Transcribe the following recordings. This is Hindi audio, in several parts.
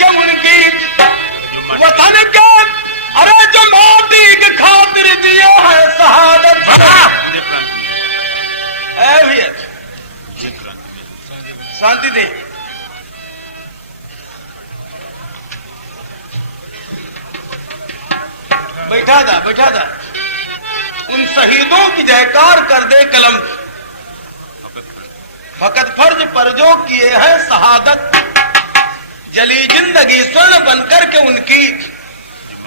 के उनकी वतन के, अरे जो माटी के खातिर दिया है शहादत। भैया शांति दे। बैठा था उन शहीदों की जयकार कर दे कलम, फकत फर्ज पर जो किए हैं शहादत। जली जिंदगी स्वर्ण बनकर के उनकी,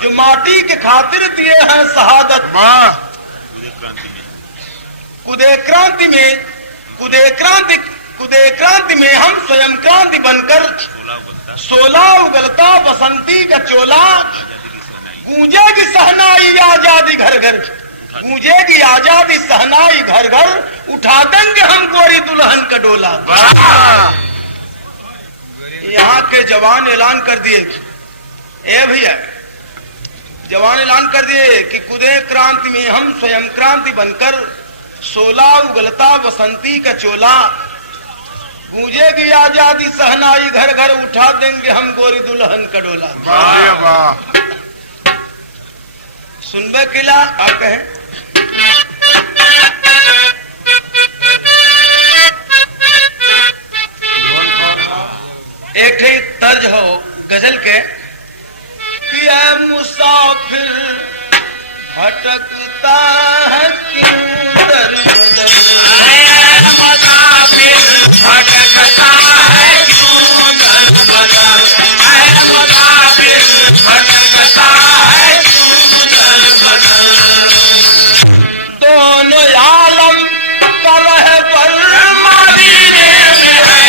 जो माटी के खातिर दिए हैं शहादत। कुदे क्रांति में हम स्वयं क्रांति बनकर, 16 उगलता बसंती का चोला। गूंजेगी सहनाई आजादी घर घर, गूंजेगी आजादी सहनाई घर घर, उठा देंगे हम गोरी दुल्हन का डोला। यहाँ के जवान ऐलान कर दिए, ए भैया जवान ऐलान कर दिए कि कुदे क्रांति में हम स्वयं क्रांति बनकर, 16 उगलता बसंती का चोला। गूंजेगी आजादी सहनाई घर घर, उठा देंगे हम गोरी दुल्हन का डोला। सुनबे किला आप कहें। एक ही तर्ज हो गजल के कि ऐ मुसाफिर भटकता है क्यों दर बदर, मुसाफिर भटकता है क्यों दर बदर, मुसाफिर भटकता है क्यों दर बदर। दोनों आलम कलह पर मदीने में है,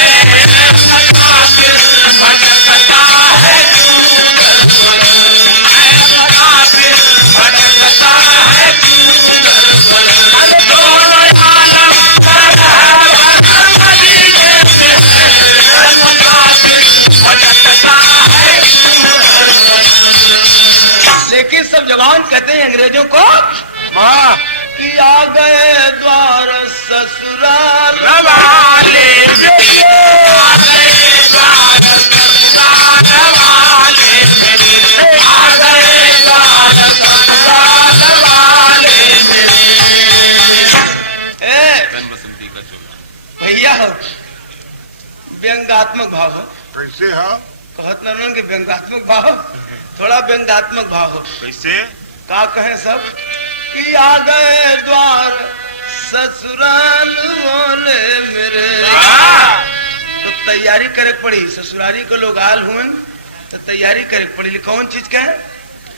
मुसाफिर भटकता है क्यों दर बदर, मुसाफिर भटकता है क्यों दर बदर। दोनों आलम कलह पर मदीने में है, मुसाफिर भटकता है क्यों दर बदर। लेकिन सब जवान कहते हैं अंग्रेजों को कि आ गए द्वार ससुराल वाले, आ गए द्वार ससुराल वाले, आ गए द्वार ससुराल वाले। भैया व्यंगात्मक भाव हो। कैसे हो? कहत न कि व्यंगात्मक भाव, थोड़ा व्यंगात्मक भाव हो। कैसे? का कहें सब कि आ गए द्वार ससुराल वाले मेरे, तो तैयारी करे पड़ी। ससुरारी को लोग आल हुए तो तैयारी करे पड़ी। कौन चीज का है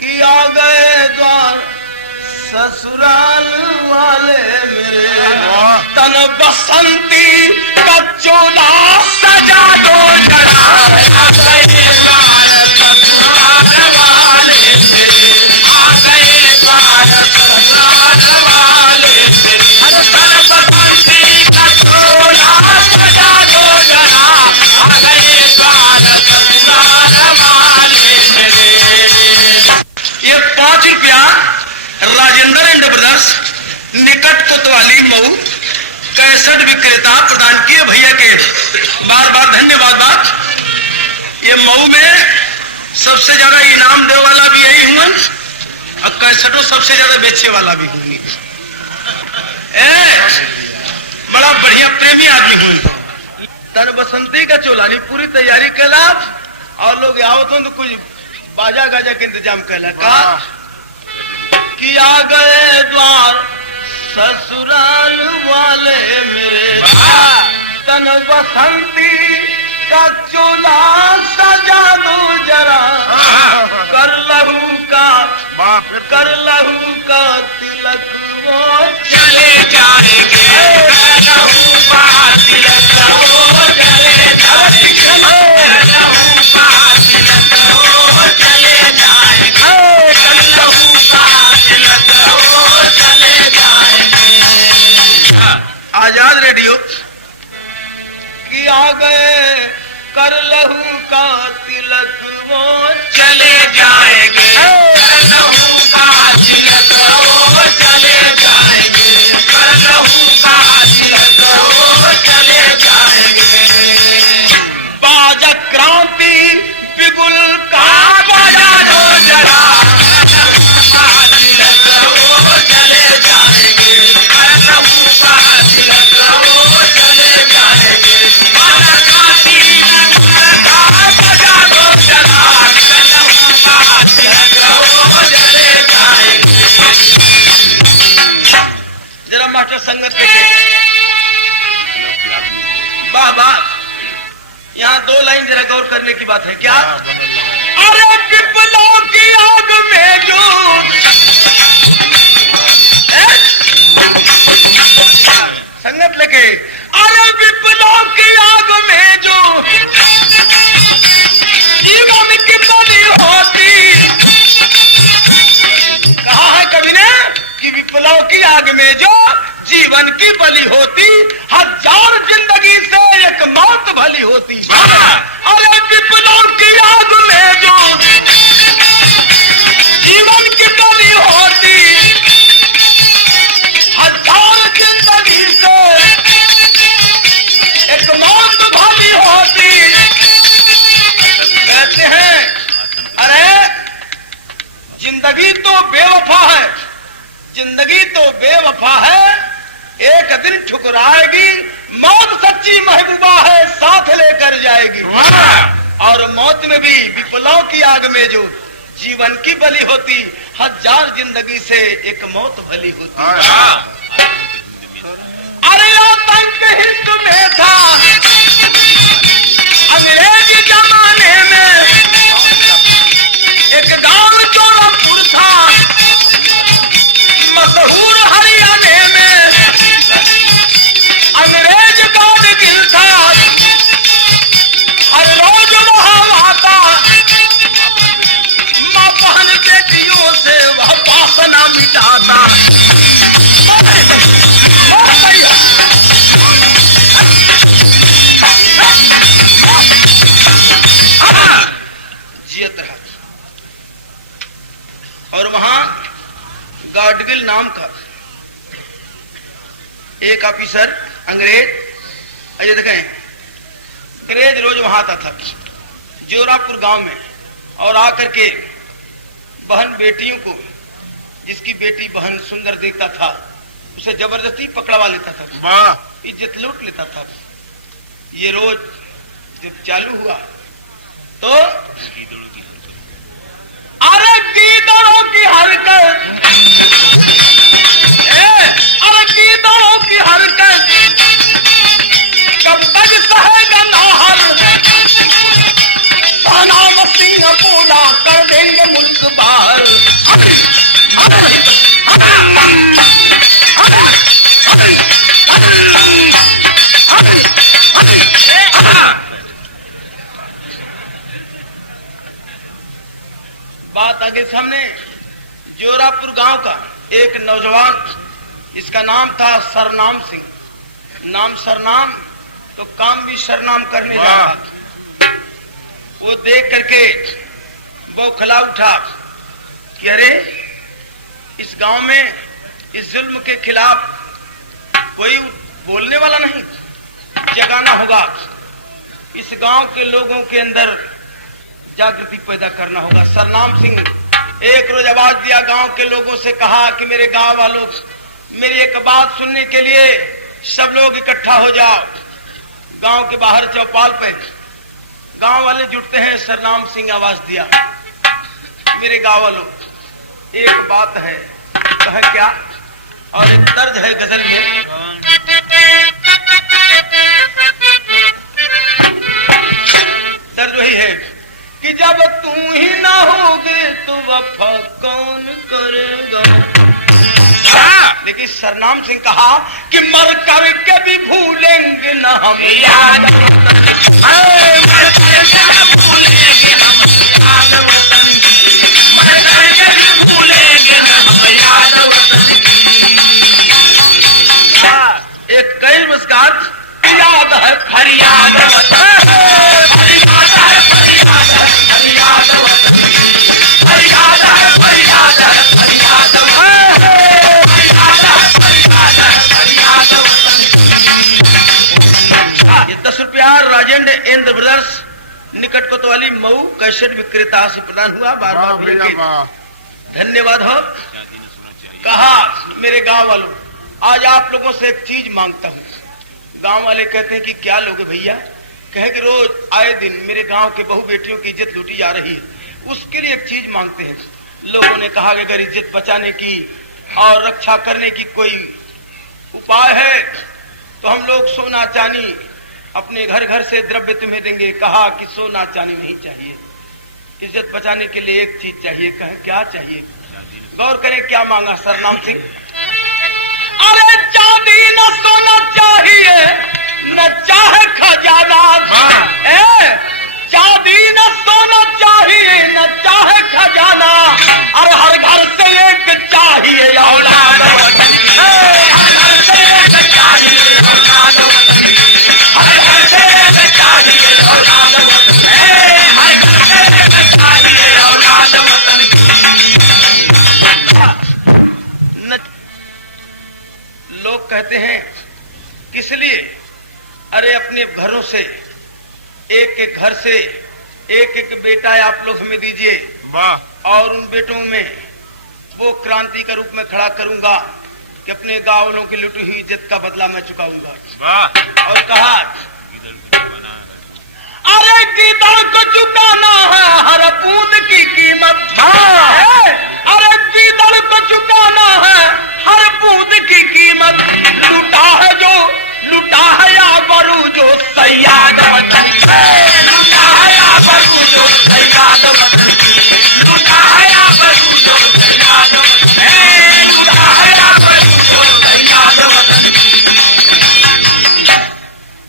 कि आ गए द्वार ससुराल वाले मेरे, तन बसंती का चोला सजा दो जरा। आ गए द्वार ससुराल वाले मेरे, आ गए द्वार ससुराल वाले मेरे, तन बसंती का चोला सजा दो जरा। आ गए द्वार ससुराल वाले मेरे। ये 5 रुपया राजेंद्र एंड ब्रदर्स निकट कोतवाली मऊ 61 विक्रेता प्रदान किए भैया के बार बार धन्यवाद। बात ये मऊ में सबसे ज्यादा इनाम देने वाला भी यही हुआ और 61 सबसे ज्यादा बेचने वाला भी हुई। बड़ा बढ़िया प्रेमी आदमी हुई। तन बसंती का चोलानी पूरी तैयारी कैला और लोग आओ तो कुछ बाजा गाजा के इंतजाम कैला का कि आ गए द्वार ससुराल वाले मेरे, तन बसंती का चोला सजा दो जरा। कर लहू का तिलक वो चले जाएंगे, लहू का तिलक वो चले जाएंगे, लहू का तिलक वो चले जाएंगे, लहू का तिलक वो चले जाएंगे। आजाद रेडियो कि आ गए कर लहू का तिलक वो चले जाएंगे, लहू का तिलक वो चले जाएंगे, लहू का तिलक वो चले जाएंगे। बाजा क्रांति बिगुल करने की बात है क्या? अरे विप्लव की आग में जो संगत लेके, अरे विप्लव की आग में जो जीवन की बलि होती, कहा है कवि ने कि विप्लव की आग में जो जीवन की बलि होती, 1000 जिंदगी से एक मौत भली होती। अरे विप्लव की आग में जो जीवन की बलि होती, 1000 जिंदगी से एक मौत भली होती। कहते हैं अरे जिंदगी तो बेवफा है, जिंदगी तो बेवफा है, एक दिन ठुकराएगी, मौत सच्ची महबूबा है, साथ लेकर जाएगी। और मौत में भी विप्लव की आग में जो जीवन की बलि होती, 1000 जिंदगी से एक मौत भली होती। अरे आतंक हिंद में था अंग्रेजी जमाने में, एक गांव चोरापुर था मशहूर हरियाणे में, अंग्रेज कारगिल था, हर रोज वहां आता, मां बहन बेटियों से वह वासना मिटाता। और वहां गाडगिल नाम का एक ऑफिसर अंग्रेज, अजय देखें अंग्रेज रोज वहां आता था जोरापुर गांव में, और आकर के बहन बेटियों को, जिसकी बेटी बहन सुंदर देखता था उसे जबरदस्ती पकड़वा लेता था, इज्जत लूट लेता था। ये रोज जब चालू हुआ तो अरे गीदड़ों की हरकत, अरे गीदड़ों की हरकत कब तक सहेगा नाहर, सनाम सिंह बोला कर देंगे मुल्क बाहर। बात आगे सामने, जोरापुर गांव का एक नौजवान, इसका नाम था सरनाम सिंह, नाम सरनाम तो काम भी सरनाम करने जाता। वो देख करके बौखला उठा कि अरे इस गांव में इस जुल्म के खिलाफ कोई बोलने वाला नहीं, जगाना होगा, इस गांव के लोगों के अंदर जागृति पैदा करना होगा। सरनाम सिंह एक रोज आवाज दिया, गांव के लोगों से कहा कि मेरे गांव वालों, मेरी एक बात सुनने के लिए सब लोग इकट्ठा हो जाओ। गांव के बाहर चौपाल पे गांव वाले जुटते हैं। सरनाम सिंह आवाज दिया, मेरे गांव वालों एक बात है, कह क्या? और एक दर्द है गजल में, दर्द वही है कि जब तू ही ना होगे तो वफा कौन करेगा। लेकिन सरनाम सिंह कहा कि मर करके भी भूलेंगे ना हम याद, मर करके भूलेंगे हम याद वतन की, मर करके भी भूलेंगे ना हम याद वतन की। एक कई मुस्कान याद है फरियाद वतन, फरियाद है फरियाद है फरियाद वतन की, फरियाद है फरियाद है फरियाद वतन की। ये 10 रुपया राजेंद्र इंद्र ब्रदर्स निकट कोतवाली मऊ कैसेट विक्रेता से प्रदान हुआ। बार बार धन्यवाद हो। कहा मेरे गांव वालों, आज आप लोगों से एक चीज मांगता हूँ। गांव वाले कहते हैं कि क्या लोगे भैया? कहे कि रोज आए दिन मेरे गांव के बहु बेटियों की इज्जत लूटी जा रही है, उसके लिए एक चीज मांगते हैं। लोगों ने कहा कि अगर इज्जत बचाने की और रक्षा करने की कोई उपाय है तो हम लोग सोना चांदी अपने घर घर से द्रव्य तुम्हें देंगे। कहा कि सोना चांदी नहीं चाहिए, इज्जत बचाने के लिए एक चीज चाहिए। कहें क्या चाहिए? गौर करें क्या मांगा सरनाम सिंह। अरे चांदी न सोना चाहिए न चाहे खजाना, चांदी न सोना चाहिए न चाहे खजाना, और हर घर से एक चाहिए औलाद वतन। हर घर से एक चाहिए औलाद वतन, हर घर से एक चाहिए औलाद वतन, हर घर से एक चाहिए औलाद वतन। लोग कहते हैं किस लिए? अरे अपने घरों से एक एक घर से एक एक बेटा आप लोग हमें दीजिए, और उन बेटों में वो क्रांति के रूप में खड़ा करूंगा कि अपने गांव वालों की लुटी हुई इज्जत का बदला मैं चुकाऊंगा। और कहा अरे गीदड़ को चुकाना है हर बूंद की कीमत, अरे गीदड़ को चुकाना है हर बूंद की कीमत, लुटा है जो लुटा है या बरू जो सयाद वतन, लुटा है या बरू जो सयाद वतन, लुटा है या बरू जो सयाद वतन, लुटा है या बरू जो सयाद वतन।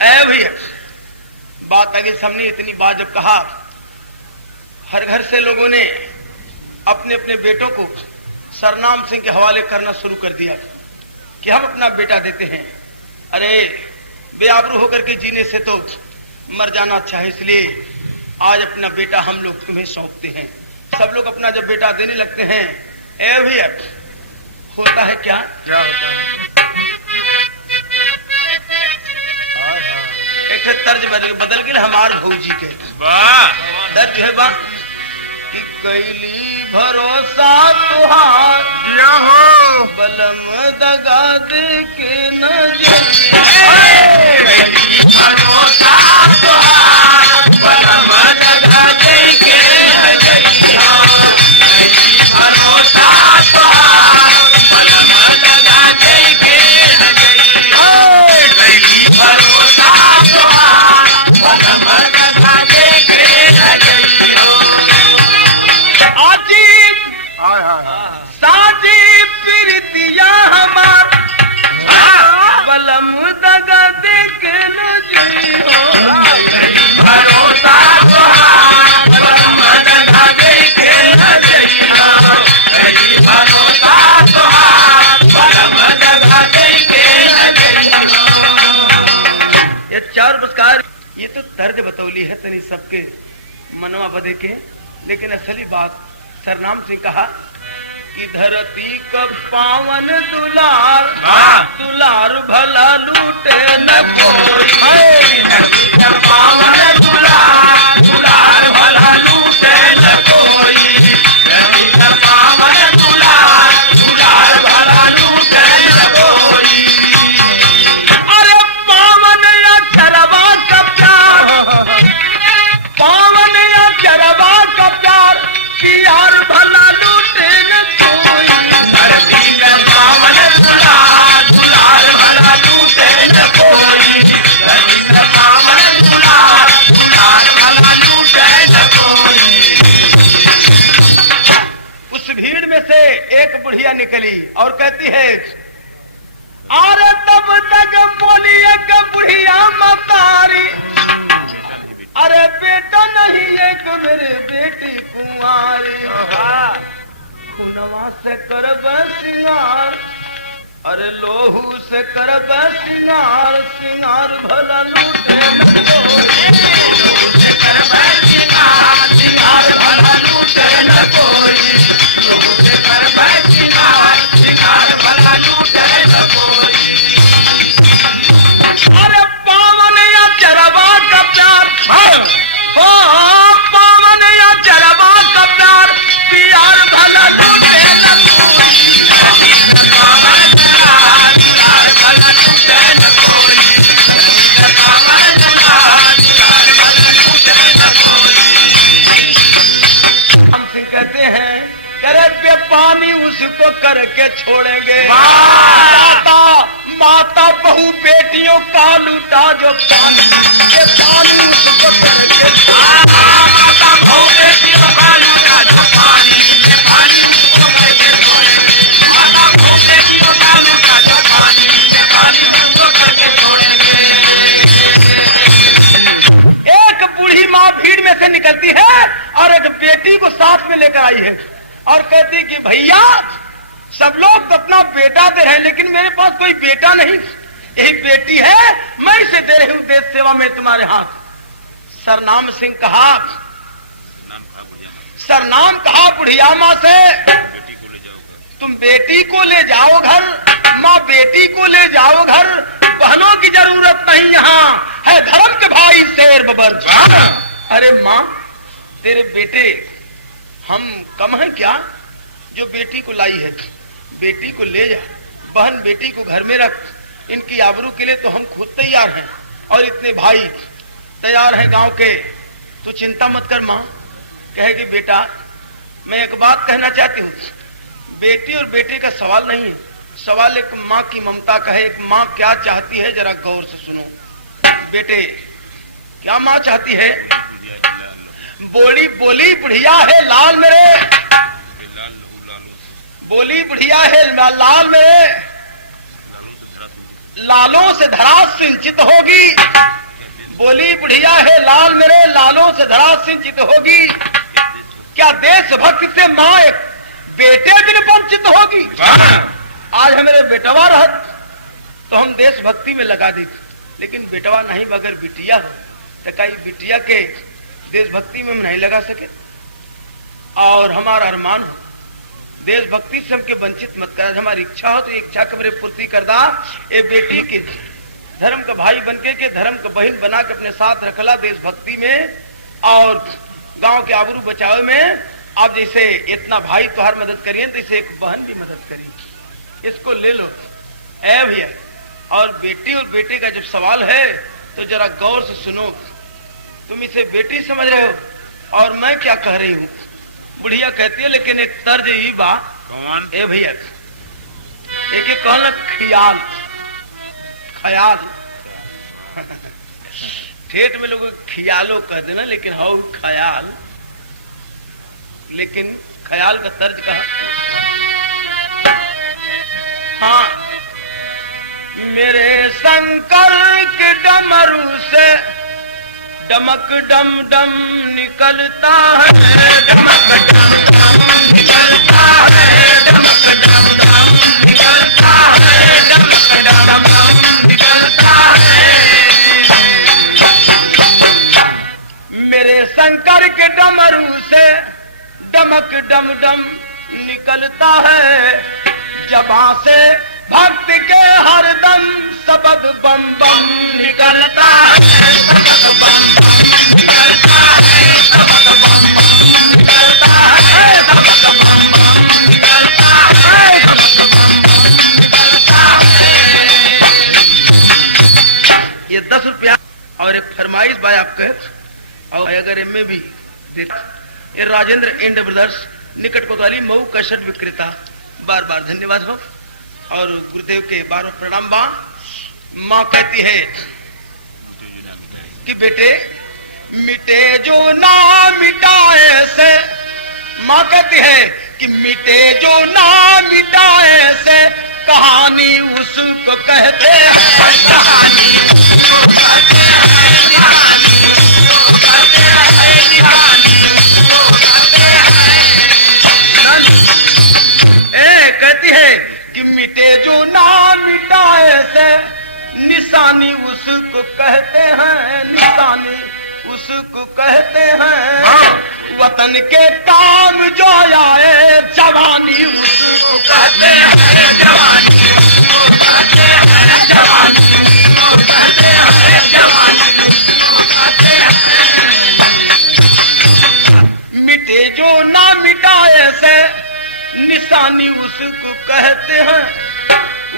ऐ भैया बात आगे सामने इतनी बात जब कहा, हर घर से लोगों ने अपने अपने बेटों को सरनाम सिंह के हवाले करना शुरू कर दिया कि हम अपना बेटा देते हैं। अरे बेआबरू होकर के जीने से तो मर जाना अच्छा है, इसलिए आज अपना बेटा हम लोग तुम्हें सौंपते हैं। सब लोग अपना जब बेटा देने लगते हैं, ए भैया होता है क्या? क्या होता है? एक तर्ज बदल के हमार भौजी के दर्ज है बा कि कैली भरोसा तुहार क्या हो बलम दगा दे के नजर, कैली भरोसा तुहार बलम दगा दे के नजरिया, कैली भरोसा तुहार बलम दगा दे के नजरिया, कैली भरोसा तुहार बलम दगा दे के नजरिया। साजी प्रीतिया हमार बलम दगा दे के नजरी हो, भरोसा तुहार बलम दगा दे के नजरिया, भरोसा तुहार बलम दगा दे के नजरिया। ये चार पुरस्कार ये तो दर्द बतौली है तनी सबके मनवा बदे के, लेकिन असली बात सरनाम सिंह कहा कि धरती का पावन दुलार, दुलार भला लूटे न कोई, धरती का पावन दुलार, दुलार भला लूटे न कोई, धरती का पावन दुलार, दुलार भला लूटे न कोई। अरे पावन या चरवा का प्यार, पावन या चरवा का प्यार, यार भला लूटे न कोई, धरती का पावन दुलार, दुलार भला लूटे न कोई, धरती का पावन दुलार, दुलार भला लूटे न कोई। उस भीड़ में से एक बुढ़िया निकली और कहती है, अरे तब तक बोली एक बुढ़िया मतारी, अरे बेटा नहीं एक मेरे बेटी कुंवारी, खुनवा से करब सिंगार, अरे लोहू से करब सिंगार, सिंगार भला लूटे न कोई, लोहू से करब सिंगार, सिंगार भला लूटे न कोई, लोहू से करब सिंगार, सिंगार भला लूटे न कोई। अरे पावन या चरवा का प्यार, पावन या चरवा का प्यार, प्यार भला लूटे न कोई, पावन दुलार, दुलार भला लूटे न कोई, पावन दुलार, दुलार भला लूटे न कोई। हम सिंह कहते हैं करे पे पानी उसको करके छोड़ेंगे, माता माता बहू बेटियां बेटियों का लूटा जो पानी, ये पानी उसको करके माता बहु बेटियों का लूटा जो पानी, ये पानी उसको करके छोड़ेंगे। माता बहु बेटियों का लूटा जो पानी, ये पानी उसको करके छोड़ेंगे। एक बूढ़ी माँ भीड़ में से निकलती है और एक बेटी को साथ में लेकर आई है और कहती कि भैया सब लोग तो अपना बेटा दे रहे हैं, लेकिन मेरे पास कोई बेटा नहीं, यही बेटी है, मैं इसे दे रही हूं देश सेवा में तुम्हारे हाथ। सरनाम सिंह कहा, सरनाम कहा बुढ़िया माँ से, तुम बेटी को ले जाओ घर, माँ बेटी को ले जाओ घर, बहनों की जरूरत नहीं, यहाँ है धर्म के भाई शेर बबर। अरे माँ तेरे बेटे हम कम हैं क्या जो बेटी को लाई है, बेटी को ले जा, बहन बेटी को घर में रख, इनकी आबरू के लिए तो हम खुद तैयार हैं और इतने भाई तैयार हैं गांव के, तू चिंता मत कर। माँ कहेगी बेटा मैं एक बात कहना चाहती हूँ, बेटी और बेटे का सवाल नहीं है, सवाल एक माँ की ममता का है। एक माँ क्या चाहती है जरा गौर से सुनो। बेटे क्या माँ चाहती है? बोली बोली बुढ़िया है लाल मेरे, बोली बुढ़िया है लाल मेरे, लालों से धरा सिंचित होगी। बोली बुढ़िया है लाल मेरे, लालों से धरा सिंचित होगी। क्या देशभक्ति से माँ एक बेटे बिन वंचित होगी? आज हमारे बेटवा रहत तो हम देशभक्ति में लगा दी, लेकिन बेटवा नहीं मगर बिटिया हो तो कहीं बिटिया के देशभक्ति में हम नहीं लगा सके। और हमारा अरमान हो देशभक्ति से हमके वंचित मत कर, हमारी इच्छा हो तो इच्छा कबरे पूर्ति कर दा। ये बेटी के धर्म का भाई बनके के धर्म का बहन बना के अपने साथ रखला देशभक्ति में और गांव के आबरू बचाव में। आप जैसे इतना भाई तुहार मदद करिए तो इसे एक बहन भी मदद करिए, इसको ले लो ऐ भैया। और बेटी और बेटे का जब सवाल है तो जरा गौर से सुनो, तुम इसे बेटी समझ रहे हो और मैं क्या कह रही हूँ। बुढ़िया कहती है लेकिन एक तर्ज ही बा कौन ए भैया, एक कहना ख्याल ख्याल ठेठ में लोग ख्यालो कह देना, लेकिन हो ख्याल, लेकिन ख्याल का तर्ज कहा। हाँ मेरे शंकर के डमरू से डमक डम डम निकलता है, डमक डम डम निकलता है, डमक डम डम निकलता है, डमक डम डम निकलता है। मेरे शंकर के डमरू से डमक डम डम निकलता है, जबां से भक्त के हरदम शब्द बम बम निकलता है, शब्द बम बम निकलता है, शब्द बम बम निकलता है, शब्द बम बम निकलता है, शब्द बम बम निकलता है। ये 10 रुपया और एक फरमाइश भाई आपके, और अगर इनमें भी ये राजेंद्र एंड ब्रदर्स निकट कोतवाली मऊ कशट विक्रेता, बार बार धन्यवाद हो और गुरुदेव के बार बार प्रणाम। माँ कहती है कि बेटे मिटे जो ना मिटाए से, माँ कहती है कि मिटे जो ना मिटाए से कहानी उसको कहते हैं, कहानी उसको कहते हैं, कहानी उसको कहते हैं, कहानी उसको कहते हैं। कहती है कि मिटे जो ना मिटाए से निशानी उसको कहते हैं, निशानी उसको कहते हैं। वतन के काम जो आए जवानी उसको कहते हैं, जवानी उसको कहते हैं, जवानी उसको कहते हैं, जवानी उसको कहते हैं। मिटे जो ना मिटाए से निशानी उसको कहते हैं।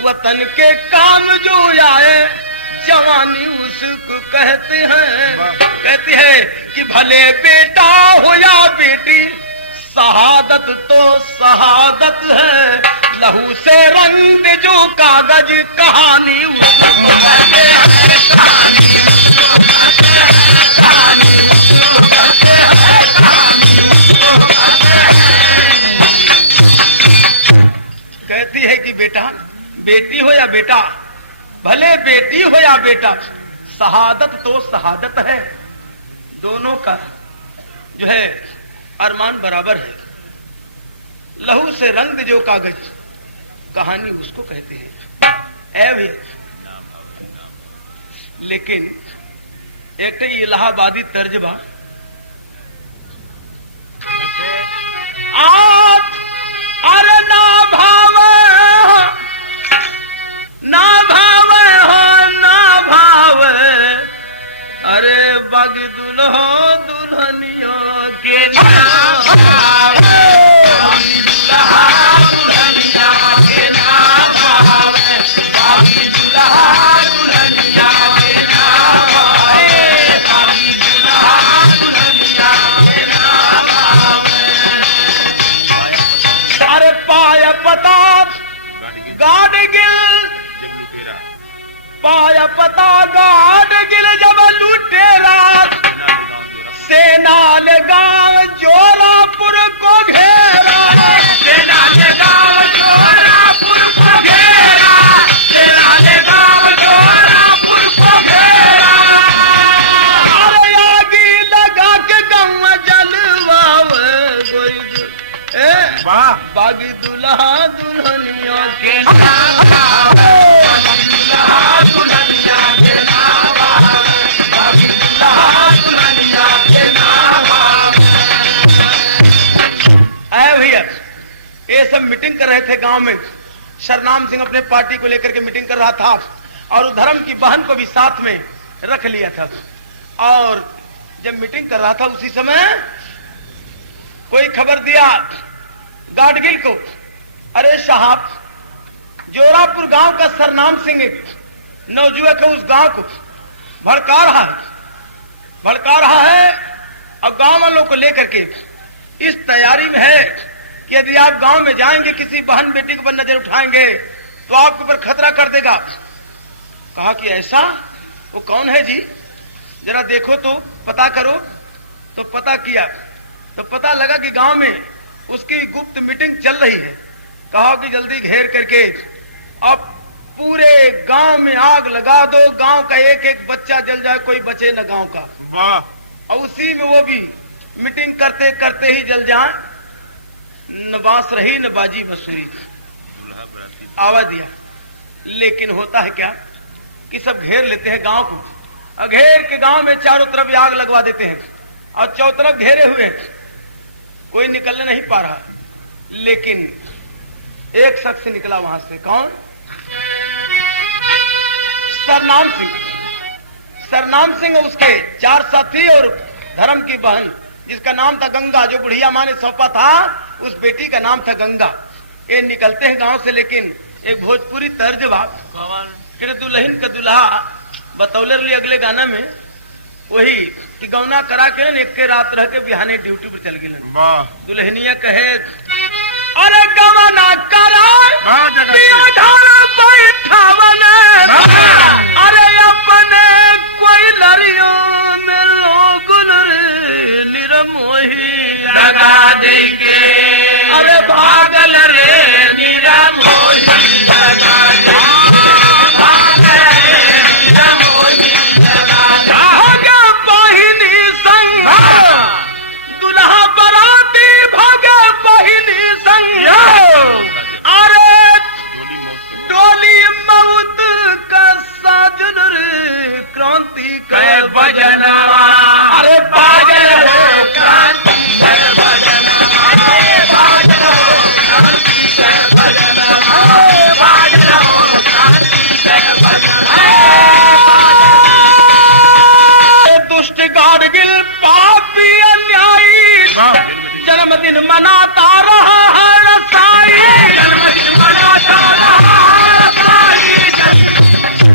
वतन के काम जो आए जवानी उसको कहते हैं। कहती है कि भले बेटा हो या बेटी शहादत तो शहादत है, लहू से रंग जो कागज कहानी उसको कहते हैं कहानी, उसको कहते हैं कहानी, उसको कहते हैं कहानी, उसको कहते हैं। कहती है कि बेटा, बेटी हो या बेटा, भले बेटी हो या बेटा, शहादत तो शहादत है, दोनों का जो है अरमान बराबर है। लहू से रंग जो कागज कहानी उसको कहते हैं है भी। लेकिन एक इलाहाबादी तर्ज बा, अरे ना भावे ना भावे हो ना भावे, अरे बागी दुल्हो दुल्हनियों के नाम भावे, बागी दुल्हा दुल्हनिया के नाम भावे, बागी दुल्हा दुल्हनिया के नाम भावे, बागी दुल्हा दुल्हनिया के नाम भावे। अरे पाया पता गाड़ गिल, पाया पता गाड़ गिल जब लुटेरा, सेना ले गांव जोरापुर को घेरा, सेना ले गांव जोरापुर को घेरा, सेना ले गांव जोरापुर को घेरा। अरे आगी लगा के गांव जलवावे कोई बागी दुल्हा दुल्हनिया के नाम भावे, बागी दुल्हा दुल्हनिया के नाम भावे, बागी दुल्हा दुल्हनिया के नाम भावे। आए भैया, ये सब मीटिंग कर रहे थे गांव में। सरनाम सिंह अपने पार्टी को लेकर के मीटिंग कर रहा था और धर्म की बहन को भी साथ में रख लिया था। और जब मीटिंग कर रहा था उसी समय कोई खबर दिया गाडगिल को, अरे साहब जोरापुर गांव का सरनाम सिंह नौजुवक उस गांव को भड़का रहा है। अब गांव वालों को लेकर के इस तैयारी में है कि यदि आप गांव में जाएंगे, किसी बहन बेटी के ऊपर नजर उठाएंगे तो आपके ऊपर खतरा कर देगा। कहा कि ऐसा, वो कौन है जी, जरा देखो तो पता करो। तो पता किया तो पता लगा कि गांव में उसकी गुप्त मीटिंग चल रही है। कहा कि जल्दी घेर करके अब पूरे गांव में आग लगा दो, गांव का एक एक बच्चा जल जाए, कोई बचे न गांव का। और उसी में वो भी मीटिंग करते करते ही जल जाए, न बांस रही न बाजी बसुरी, आवाज दिया। लेकिन होता है क्या कि सब घेर लेते हैं गांव को, घेर के गांव में चारों तरफ आग लगवा देते हैं और चौथी तरफ घेरे हुए हैं, कोई निकलने नहीं पा रहा। लेकिन एक शख्स निकला वहां से, कौन? सरनाम सिंह। सरनाम सिंह उसके 4 साथी और धर्म की बहन जिसका नाम था गंगा, जो बुढ़िया माँ ने सौंपा था, उस बेटी का नाम था गंगा। ये निकलते हैं गांव से, लेकिन एक भोजपुरी तर्ज बात, फिर दुल्हन का दुल्हा बतौलर लिए अगले गाना में वही कि गौना करा के एक के रात रह के बिहाने ड्यूटी पर चल गए। दुल्हनिया कहे, अरे गवना करा अरे अपने कोई लड़ियों में लोग निरमोही लगा देंगे, अरे भागल रे निरमोही लगा देंगे, भागल रे निरमोही लगा देंगे। बहिनी संग दुल्हा बराती भागे, बहिनी संग अरे टोली मौत का साजन रे, क्रांति का भजनवा, अरे बाजन हो क्रांति का भजनवा, बाजन हो क्रांति का भजनवा, बाजन हो क्रांति का भजनवा। दुष्ट गाडगिल पापी अन्यायी जन्मदिन मनाता रहा है रसाई, जन्मदिन मनाता रहा है रसाई।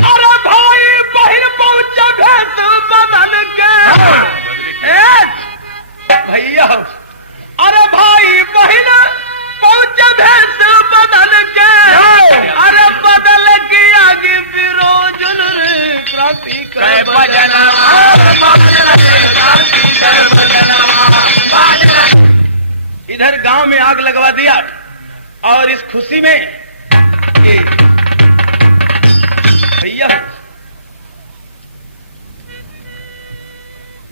अरे भाई बहन पहुंचा भेद बदल के, भैया अरे भाई बहन पहुंचा भेद बदल के, है इधर गांव में आग लगवा दिया और इस खुशी में कि भैया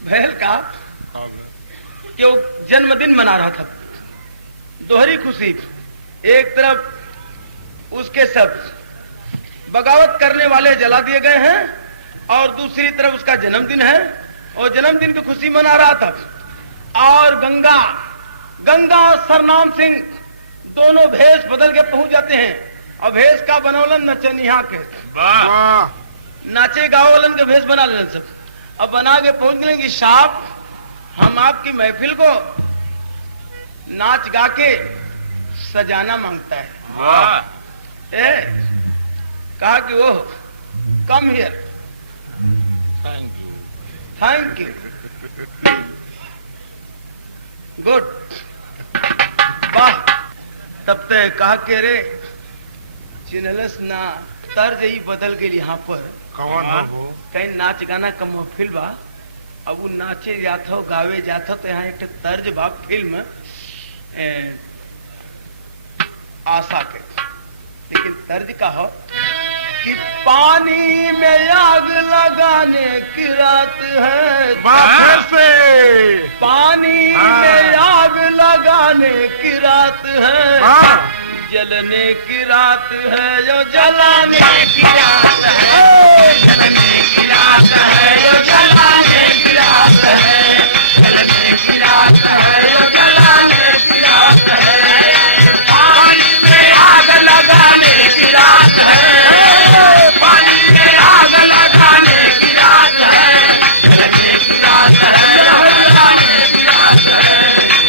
बहल का कि वो जन्मदिन मना रहा था, दोहरी खुशी। एक तरफ उसके सब बगावत करने वाले जला दिए गए हैं और दूसरी तरफ उसका जन्मदिन है और जन्मदिन की खुशी मना रहा था। और गंगा और सरनाम सिंह दोनों भेष बदल के पहुंच जाते हैं और भेष का बनौलन नचनिया के नाचे गावलन के भेष बना लेना सब। अब बना के पहुंच गए कि साहब हम आपकी महफिल को नाच गा के सजाना मांगता है। कहा कि वो come here, thank you, good, वाह। तब तक कहा के रे चिन्हलस ना तर्ज ही बदल गई यहाँ पर, कहीं नाच गाना का महफिल बा। अब वो नाचे जाता हो गावे जाता तो यहाँ एक तर्ज बा फिल्म आशा के, लेकिन तर्ज का हो कि पानी में आग लगाने की रात है, पानी में आग लगाने की रात है, जलने की रात है जो जलाने की रात है, जलने की रात है जो जलाने की रात है, जलने की रात है जो जलाने की रात है, पानी में आग लगाने की रात है, पानी में आग लगाने की रात है, जलने की रात है जलाने की रात है,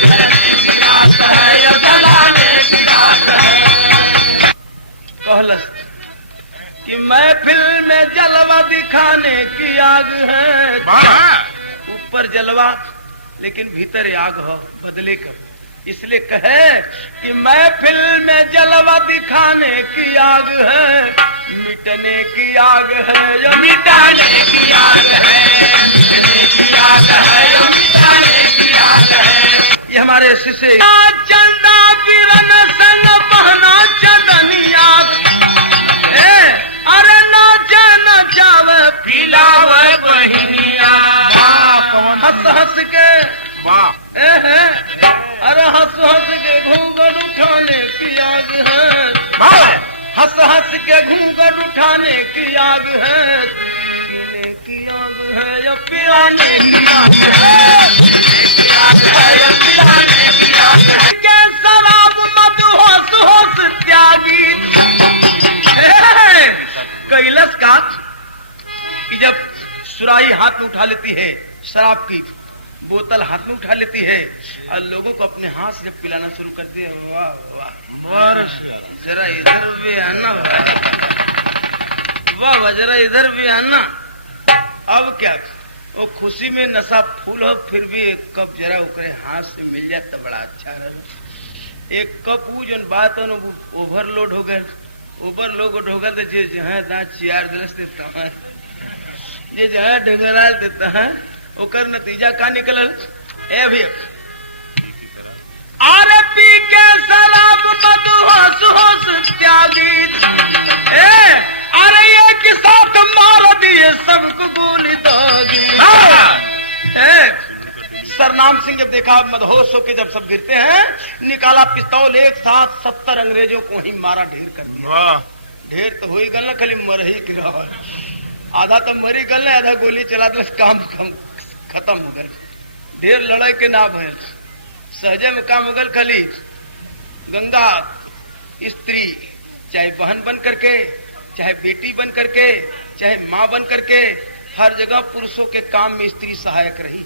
जलने की रात है जो जलाने की रात है। कहलस कि महफिल में जलवा दिखाने की आग है, ऊपर जलवा लेकिन भीतर आग हो, बदले कब। इसलिए कहे कि महफिल में जलवा दिखाने की आग है, मिटने की आग है जो मिटाने की आग है, मिटने की आग है जो मिटाने की आग है। ये हमारे शिष्य चंदा बिरन संग बहना चदनिया, अरे नाचे नचावे पिलावे बहिनिया, हंस हंस के अरे हंस हंस के घूंघट उठाने की आग है, हंस हंस के घूंघट उठाने की आग है, पीने की आग है या पिलाने की आग है, पिलाने की आग है। के शराब मत होश होश त्यागी कैलस का कि जब सुराही हाथ में उठा लेती है, शराब की बोतल हाथ में उठा लेती है और लोगों को अपने हाथ से पिलाना शुरू करते हैं, वाह वाह, जरा इधर भी आना, वाह जरा इधर भी आना। अब क्या वो खुशी में नशा फूल हो, फिर भी एक कप जरा उकरे हाथ से मिल जाए तो बड़ा अच्छा रहे। एक कप वो जो बात है ओवरलोड हो गए, ओवरलोड हो गए तो जो है दांत चियार दलस देता है, ये जो है ढंगराल देता है, ओकर नतीजा का निकलल ए भैया। आरे पी के शराब मत होश होश त्यागी, अरे ये कि साथ मार दिए सबको गोली दोगी। सरनाम सिंह जब देखा मदहोश होके जब सब गिरते हैं, निकाला पिस्तौल, एक साथ 70 अंग्रेजों को वहीं मारा, ढेर कर दिया। ढेर तो हुई गल ना, खाली मर ही गिरा, आधा तो मरी गल, आधा गोली चला दे, काम खत्म हो गए। ढेर लड़ाई के ना भय, सहजे में काम हो गल। खाली गंगा स्त्री, चाहे बहन बन करके, चाहे बेटी बन करके, चाहे माँ बन करके, हर जगह पुरुषों के काम में स्त्री सहायक रही है।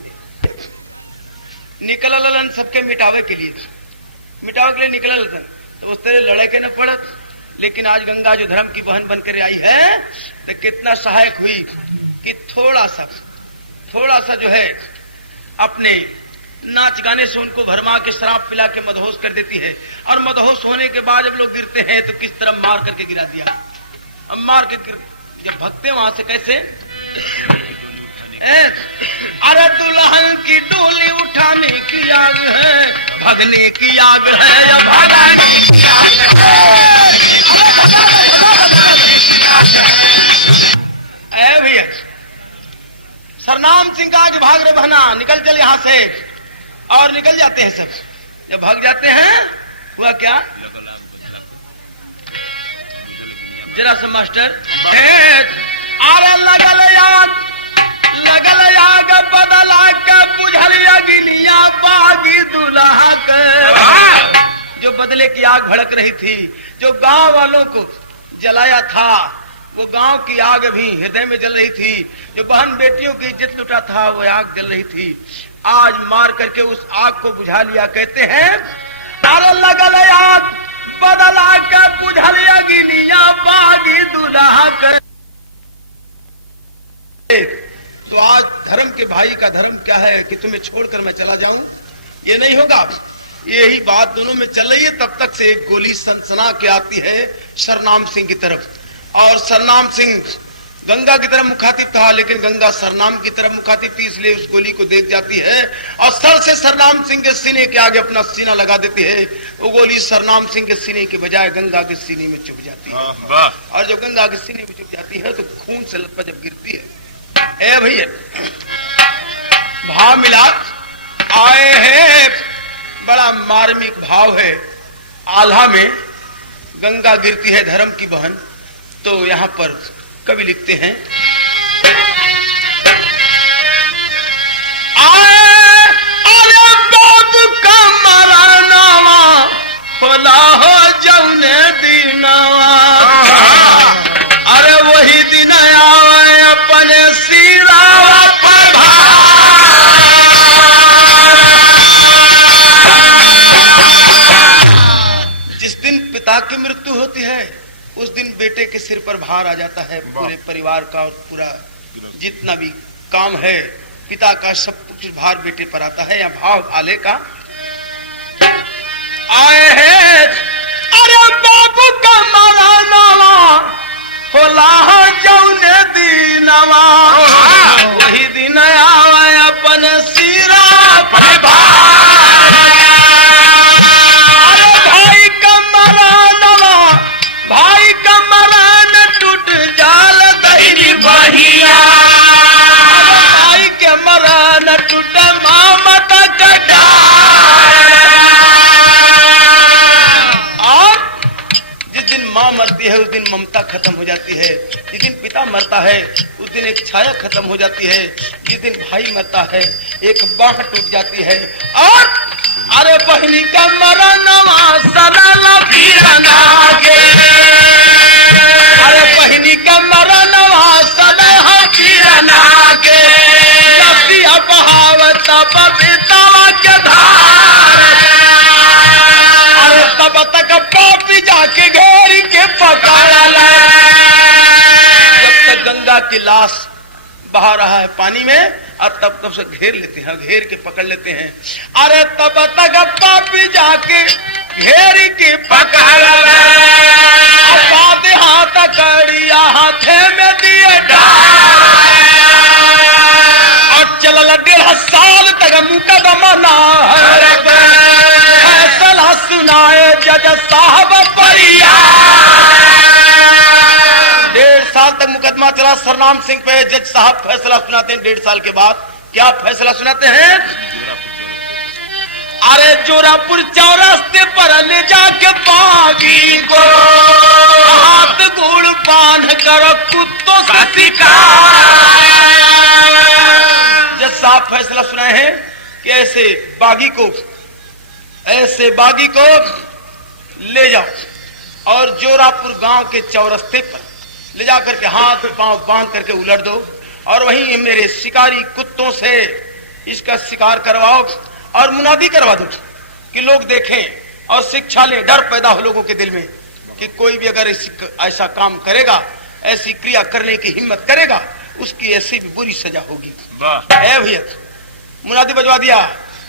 निकल सबके मिटावे के लिए निकल, तो उस तरह लड़ाई के न पड़त। लेकिन आज गंगा जो धर्म की बहन बनकर आई है तो कितना सहायक हुई कि थोड़ा सा जो है अपने नाच गाने से उनको भरमा के शराब पिला के मदहोश कर देती है। और मदहोश होने के बाद जब लोग गिरते हैं तो किस तरह मार करके गिरा दिया। अब मार के जब भगते वहां से कैसे अरे दुल्हन की डोली उठाने की आग है, भगने की आग है या भगाने की आग है। भैया सरनाम सिंह का आगे भाग रे बहना, निकल चल यहाँ से। और निकल जाते हैं सब। जब भाग जाते हैं हुआ क्या, जरा सा मास्टर। अरे लगल आग बदला के बुझलिया गिलिया बागी दुल्हा के। जो बदले की आग भड़क रही थी, जो गांव वालों को जलाया था, वो गांव की आग भी हृदय में जल रही थी। जो बहन बेटियों की इज्जत लुटा था, वो आग जल रही थी। आज मार करके उस आग को बुझा लिया। कहते हैं अरे लगल आग बदला के बुझलिया गिलिया बागी दुल्हा के। तो आज धर्म के भाई का धर्म क्या है कि तुम्हें छोड़कर मैं चला जाऊं, ये नहीं होगा। यही बात दोनों में चल रही है। तब तक से एक गोली सनसना के आती है सरनाम सिंह की तरफ। और सरनाम सिंह गंगा की तरफ मुखातिब था, लेकिन गंगा सरनाम की तरफ मुखातिब थी, इसलिए उस गोली को देख जाती है और सर से सरनाम सिंह के सीने के आगे अपना सीना लगा देती है। वो गोली सरनाम सिंह के सीने के बजाय गंगा के सीने में चुभ जाती है। और जब गंगा के सीने में चुभ जाती है तो खून से लपट जब गिरती है। ए भैया भाव मिला आए हैं, बड़ा मार्मिक भाव है। आल्हा में गंगा गिरती है धर्म की बहन। तो यहाँ पर कवि लिखते हैं आए अरे बाबू का मरानावा होला हो जौने दीनावा। अरे वही दिन आवे अपने सिरावा पर जिस दिन पिता की मृत्यु होती है, उस दिन बेटे के सिर पर भार आ जाता है। पूरे परिवार का और पूरा जितना भी काम है पिता का, सब कुछ भार बेटे पर आता है। या भाव आले का आए हैं अरे बाबू का मरानावा होला जौने दीनवा। वही दिन आवे अपन सिरा पर भार। अरे भाई का मरानावा, भाई का मरान टूट जाल दही बहिया। भाई के मरान टूट मामत कटा। और जिस दिन मां मरती है उस दिन ममता खत्म हो जाती है। जिस दिन पिता मरता है उस दिन एक छाया खत्म हो जाती है। जिस दिन भाई मरता है एक बाह टूट जाती है। और अरे बहनी का मरनवा सलाला पीरना के। अरे बहनी का मरनवा सलाहा पीरना के। नदिया बहावत बबीतावा के धार। अरे तब तक पापी जाके घेर के पकड़ ले। जब तक गंगा की लाश बहा रहा है पानी में, और तब से घेर लेते हैं, घेर के पकड़ लेते हैं। अरे तब तक पापी जाके घेर के पकड़ ले। बाद हाथ कड़िया हाथे में दिए डाल। और चल 1.5 साल तक मुकदमा ना फैसला सुनाए जज साहब परिया। 1.5 साल तक मुकदमा चला सरनाम सिंह पे। जज साहब फैसला सुनाते हैं 1.5 साल के बाद। क्या फैसला सुनाते हैं? अरे जोरापुर चौरास्ते पर ले जाके बागी को हाथ गुड़ पान कर कुत्तों का शिकार। जज साहब फैसला सुनाए हैं कि ऐसे बागी को ले जाओ और जोरापुर गांव के चौरास्ते पर ले जाकर के हाथ पांव बांध करके उलट दो और वहीं मेरे शिकारी कुत्तों से इसका शिकार करवाओ और मुनादी करवा दो कि लोग देखें और शिक्षा लें। डर पैदा हो लोगों के दिल में कि कोई भी अगर ऐसा काम करेगा, ऐसी क्रिया करने की हिम्मत करेगा, उसकी ऐसी भी बुरी सजा होगी। भैया मुनादी बजवा दिया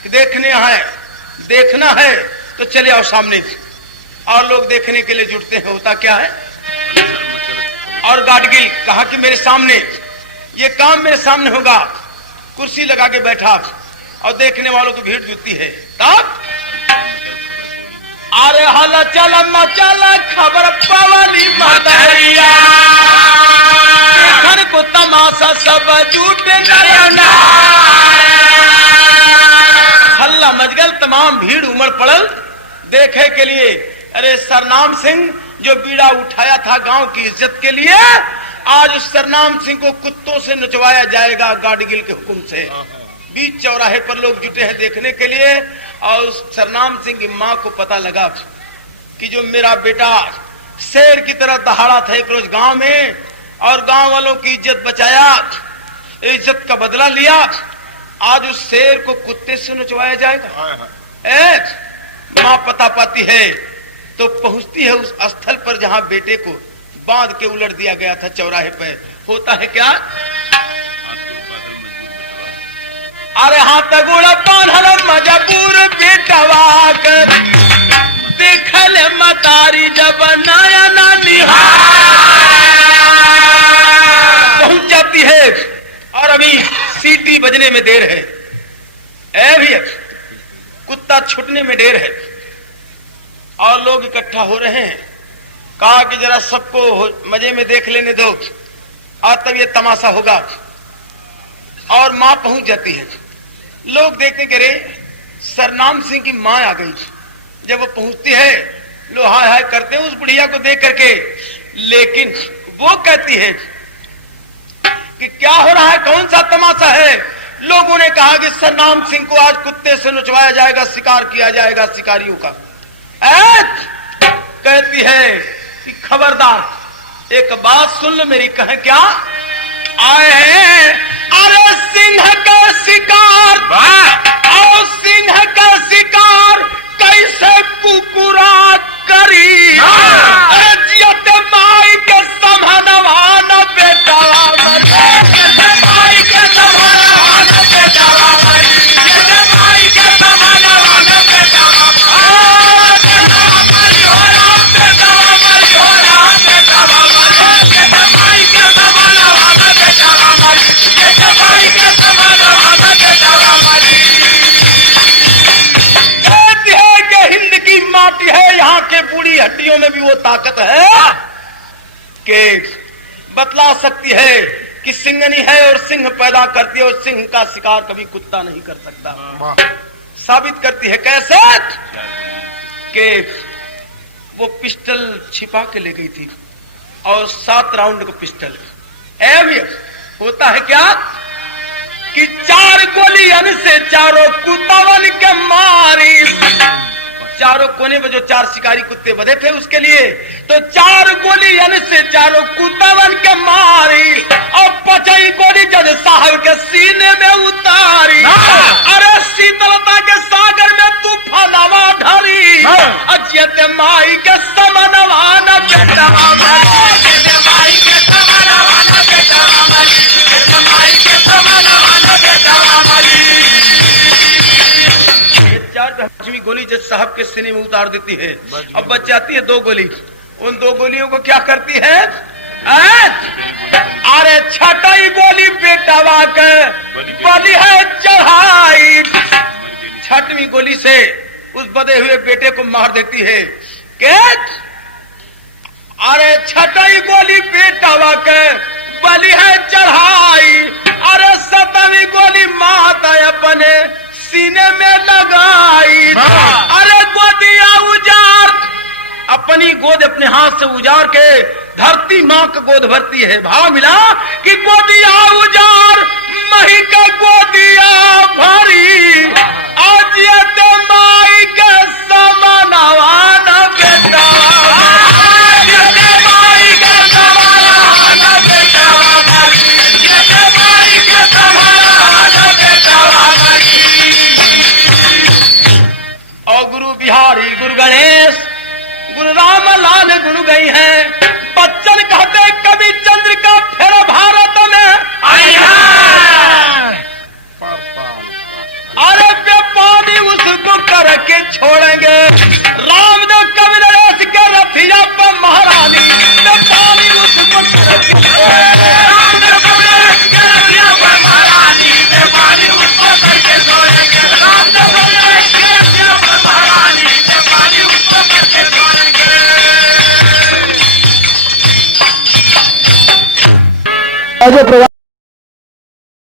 कि देखना है तो चले आओ सामने। और लोग देखने के लिए जुटते हैं। होता क्या है, और गाडगिल कहा कि मेरे सामने ये काम मेरे सामने होगा। कुर्सी लगा के बैठा और देखने वालों की भीड़ जुटती है। तब अरे हल चल मचल खबर पवली मतरिया, देखन को तमाशा सब जुटे नयना। हल्ला मचगल, तमाम भीड़ उमड़ पड़ल देखे के लिए। अरे सरनाम सिंह जो बीड़ा उठाया था गांव की इज्जत के लिए, आज उस सरनाम सिंह को कुत्तों से नचवाया जाएगा गाडगिल के हुक्म से। बीच चौराहे पर लोग जुटे हैं देखने के लिए। और उस सरनाम सिंह की मां को पता लगा कि जो मेरा बेटा शेर की तरह दहाड़ा था एक रोज गांव में और गांव वालों की इज्जत बचाया, इज्जत का बदला लिया, आज उस शेर को कुत्ते से नचवाया जाएगा। मां पता पाती है तो पहुंचती है उस स्थल पर जहां बेटे को बांध के उलट दिया गया था चौराहे पे। होता है क्या, अरे हाथ गोड़ा बांधल मजबूर बेटवा कर, देखल मतारी जब नयना निहार। पहुंच जाती है और अभी सीटी बजने में देर है, ऐ भैया कुत्ता छूटने में देर है और लोग इकट्ठा हो रहे हैं। कहा कि जरा सबको मजे में देख लेने दो और तब ये तमाशा होगा। और मां पहुंच जाती है, लोग देखते कि रे सरनाम सिंह की मां आ गई। जब वो पहुंचती है लोग हाय हाय करते हैं उस बुढ़िया को देख करके, लेकिन वो कहती है कि क्या हो रहा है, कौन सा तमाशा है। लोगों ने कहा कि सरनाम सिंह को आज कुत्ते से नचवाया जाएगा, शिकार किया जाएगा शिकारियों का। कहती है कि खबरदार एक बात सुन लो मेरी, कहे क्या आए हैं, अरे सिंह का शिकार, और सिंह का शिकार कैसे कुकुरा करी, जियत माई के समनवान बेटवा माई के समनवान बेटवा माई के समनवान बेटवा माटी है। यहाँ के बूढ़ी हड्डियों में भी वो ताकत है कि बतला सकती है कि सिंगनी है और सिंह पैदा करती है और सिंह का शिकार कभी कुत्ता नहीं कर सकता। साबित करती है कैसे कि वो पिस्टल छिपा के ले गई थी और 7 राउंड का पिस्टल। होता है क्या कि 4 गोली से चारों कुत्तावन के मारी, चारों कोने में जो 4 शिकारी कुत्ते बधे थे उसके लिए, तो 4 गोली से चारों कुत्तावन के मारी और 5 गोली जज साहब के सीने में उतारी। अरे शीतलता के सागर में तूफानवा ढली, अजियत माई के समनवान बेटवा माई के समनवान बेटवा माई के समनवान बेटवा माई। 4 गोली जज साहब के सीने में उतार देती है। अब बच जाती है 2 गोली। उन 2 गोलियों को क्या करती है, अरे 6ठी गोली बेटवा के बलि है चढ़ाई। 6वीं गोली से उस बदे हुए बेटे को मार देती है। अरे 6ठी गोली बेटवा के बलि है चढ़ाई। अरे 7वीं गोली माता अपने सीने में लगाई। अरे गोदिया उजाड़, अपनी गोद अपने हाथ से उजाड़ के धरती मां का गोद भरती है। भाव मिला कि गोदिया उजाड़ मही का गोदिया भरी, आज माई के समनवान बेटा माई के समनवान बेटा माई के समनवान बेटा। और गुरु बिहारी, गुरु गणेश, गुरु रामलाल गुरु गई हैं। बच्चन कहते कवि चंद्रिका फिर भारत में आई है। अरे पानी उसको करके छोड़ेंगे, रामदेव कवि नरेश के रथिया पर महारानी पानी उसको करके छोड़ेंगे। रामदेव कवि नरेश के रथिया पर महारानी आगे प्रवाह